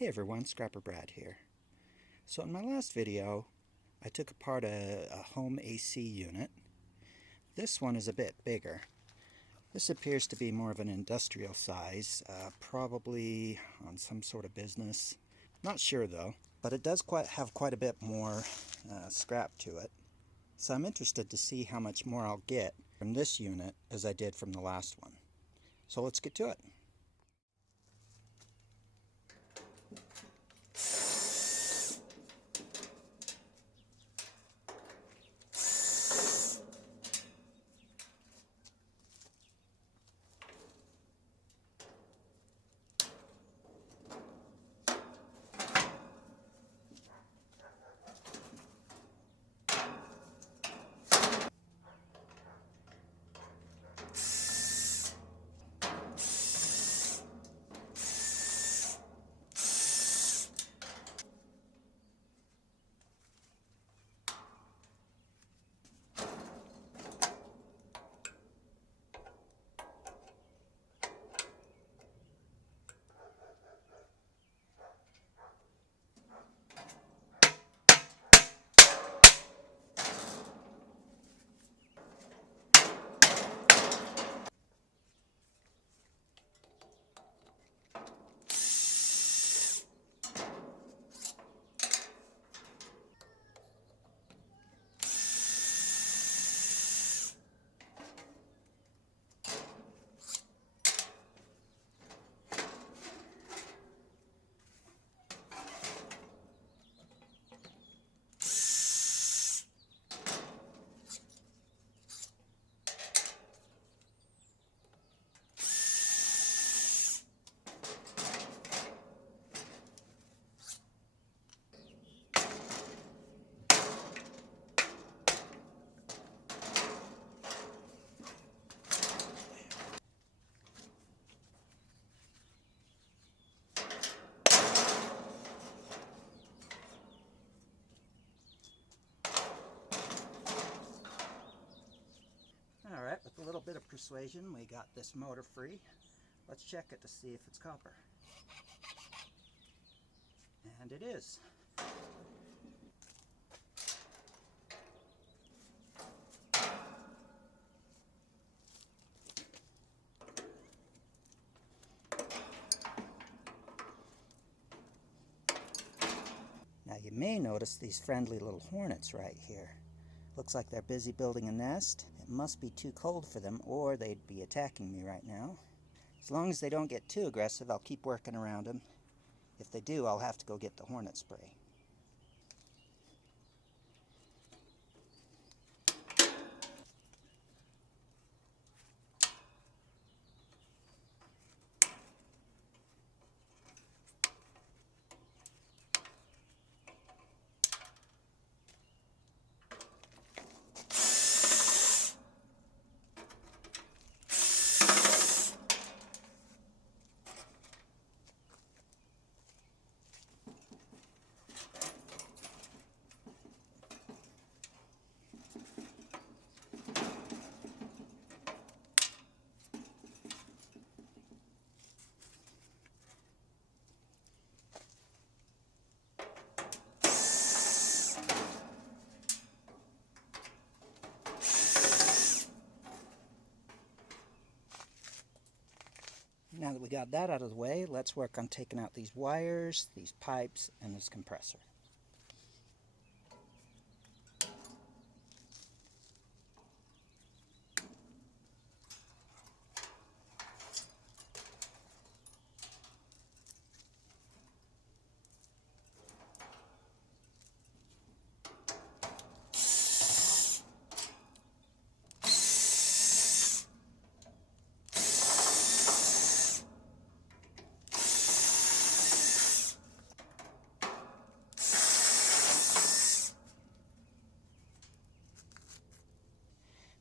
Hey everyone, Scrapper Brad here. So in my last video, I took apart a home AC unit. This one is a bit bigger. This appears to be more of an industrial size, probably on some sort of business. Not sure though, but it does have quite a bit more scrap to it. So I'm interested to see how much more I'll get from this unit as I did from the last one. So let's get to it. Alright, with a little bit of persuasion, we got this motor free. Let's check it to see if it's copper. And it is. Now you may notice these friendly little hornets right here. Looks like they're busy building a nest. It must be too cold for them, or they'd be attacking me right now. As long as they don't get too aggressive, I'll keep working around them. If they do, I'll have to go get the hornet spray. Now that we got that out of the way, let's work on taking out these wires, these pipes, and this compressor.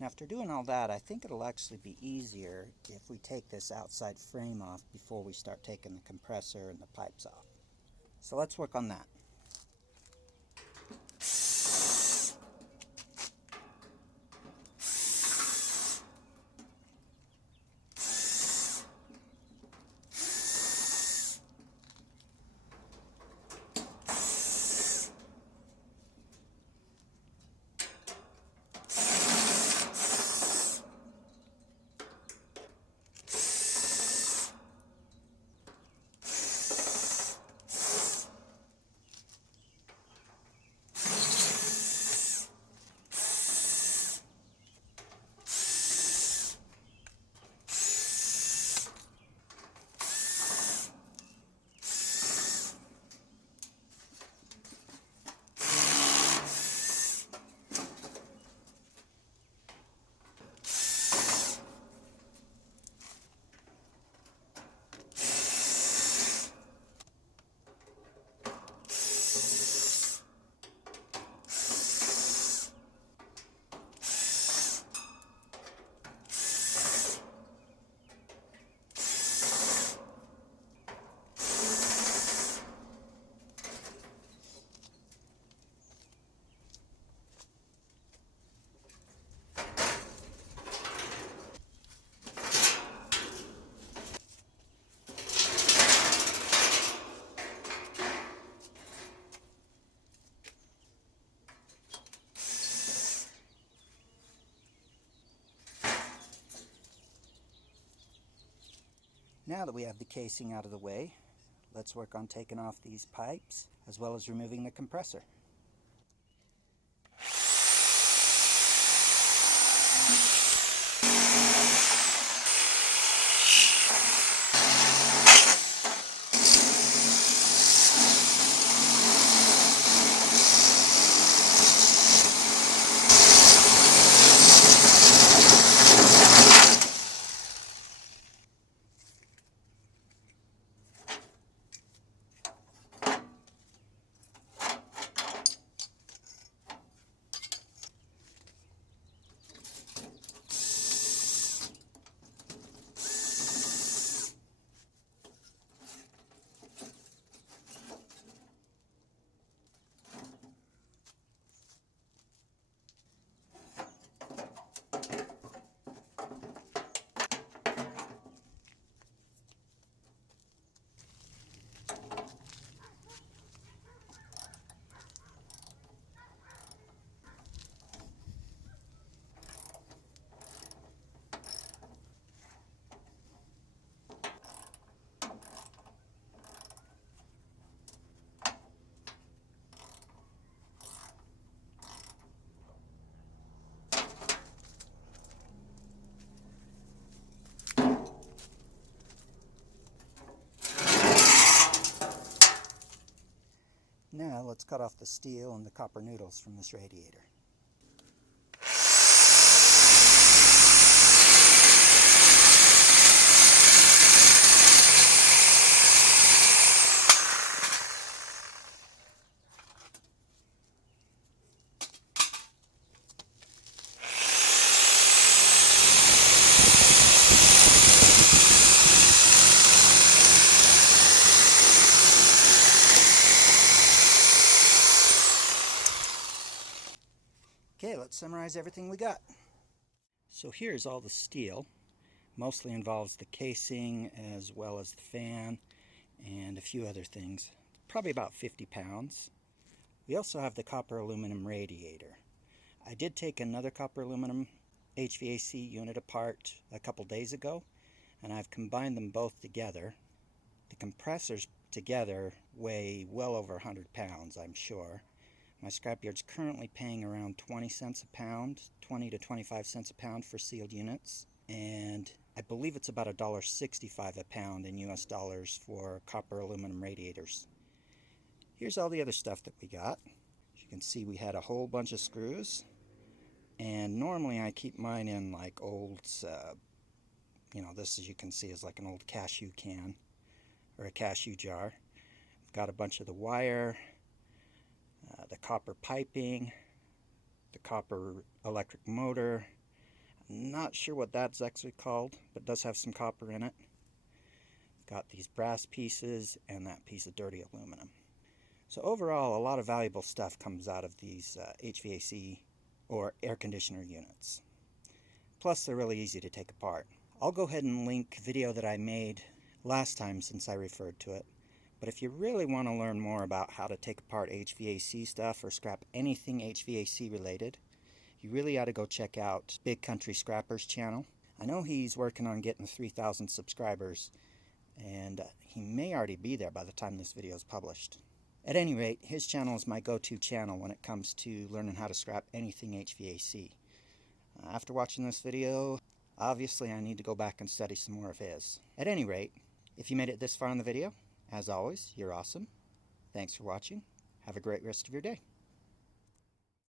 Now after doing all that, I think it'll actually be easier if we take this outside frame off before we start taking the compressor and the pipes off. So let's work on that. Now that we have the casing out of the way, let's work on taking off these pipes as well as removing the compressor. Now let's cut off the steel and the copper noodles from this radiator. Okay, let's summarize everything we got. So here's all the steel. Mostly involves the casing as well as the fan and a few other things. Probably about 50 pounds. We also have the copper aluminum radiator. I did take another copper aluminum HVAC unit apart a couple days ago, and I've combined them both together. The compressors together weigh well over 100 pounds, I'm sure. My scrapyard's currently paying around 20 cents a pound, 20 to 25 cents a pound for sealed units, and I believe it's about $1.65 a pound in US dollars for copper aluminum radiators. Here's all the other stuff that we got. As you can see, we had a whole bunch of screws, and normally I keep mine in like old, this, as you can see, is like an old cashew can or a cashew jar. We've got a bunch of the wire, the copper piping, the copper electric motor. I'm not sure what that's actually called, but it does have some copper in it. Got these brass pieces and that piece of dirty aluminum. So overall, a lot of valuable stuff comes out of these HVAC or air conditioner units. Plus, they're really easy to take apart. I'll go ahead and link a video that I made last time since I referred to it. But if you really want to learn more about how to take apart HVAC stuff or scrap anything HVAC related, you really ought to go check out Big Country Scrapper's channel. I know he's working on getting 3,000 subscribers, and he may already be there by the time this video is published. At any rate, his channel is my go-to channel when it comes to learning how to scrap anything HVAC. After watching this video, obviously I need to go back and study some more of his. At any rate, if you made it this far in the video, as always, you're awesome. Thanks for watching. Have a great rest of your day.